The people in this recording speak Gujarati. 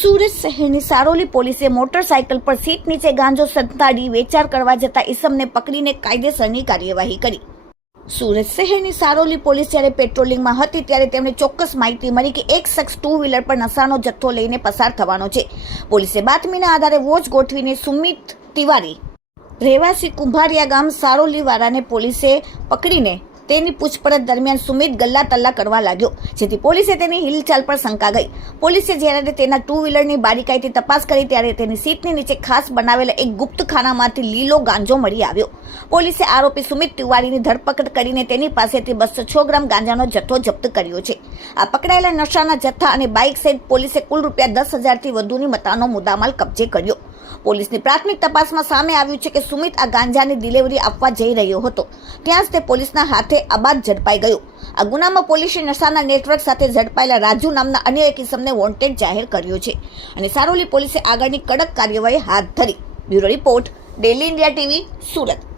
સુરત શહેરની સારોલી પોલીસે મોટરસાયકલ પર સીટ નીચે ગાંજો સંતાડી વેચાણ કરવા જતા ઈસમને પકડીને કાયદેસરની કાર્યવાહી કરી। સુરત શહેરની સારોલી પોલીસ જ્યારે પેટ્રોલિંગમાં હતી ત્યારે તેમને ચોક્કસ માહિતી મળી કે એક શખ્સ ટુ વ્હીલર પર નશાનો જથ્થો લઈને પસાર થવાનો છે। પોલીસે બાતમીના આધારે વોચ ગોઠવીને સુમિત તિવારી રહેવાસી કુંભારિયા ગામ સારોલી વાળાને પોલીસે પકડીને તેની પૂછપરછ દરમિયાન સુમિત ગલ્લા તલ્લા કરવા લાગ્યો, જેથી પોલીસે તેની હિલચાલ પર શંકા ગઈ। પોલીસે જ્યારે તેના ટુ વ્હીલરની બારીકાઈથી તપાસ કરી ત્યારે તેની સીટની નીચે ખાસ બનાવેલા એક ગુપ્ત ખાનામાંથી લીલો ગાંજો મળી આવ્યો। પોલીસે આરોપી સુમિત તિવારીની ધરપકડ કરીને તેની પાસેથી 206 ગ્રામ ગાંજાનો જથ્થો જપ્ત કર્યો છે। આ પકડાયેલા નશાના જથ્થા અને બાઇક સહિત પોલીસે કુલ ₹10,000થી વધુની મત્તાનો મુદ્દામાલ કબજે કર્યો। પોલીસની પ્રાથમિક તપાસમાં સામે આવ્યું છે કે સુમિત આ ગાંજાની ડિલિવરી આપવા જઈ રહ્યો હતો, ત્યાં જ તે પોલીસના હાથે આબાદ ઝડપાઈ ગયો। આ ગુનામાં પોલીસે નશાના નેટવર્ક સાથે ઝડપાયેલા રાજુ નામના અન્ય એક ઇસમને વોન્ટેડ જાહેર કર્યો છે અને સારોલી પોલીસે આગળની કડક કાર્યવાહી હાથ ધરી। Bureau report, daily India TV, Surat.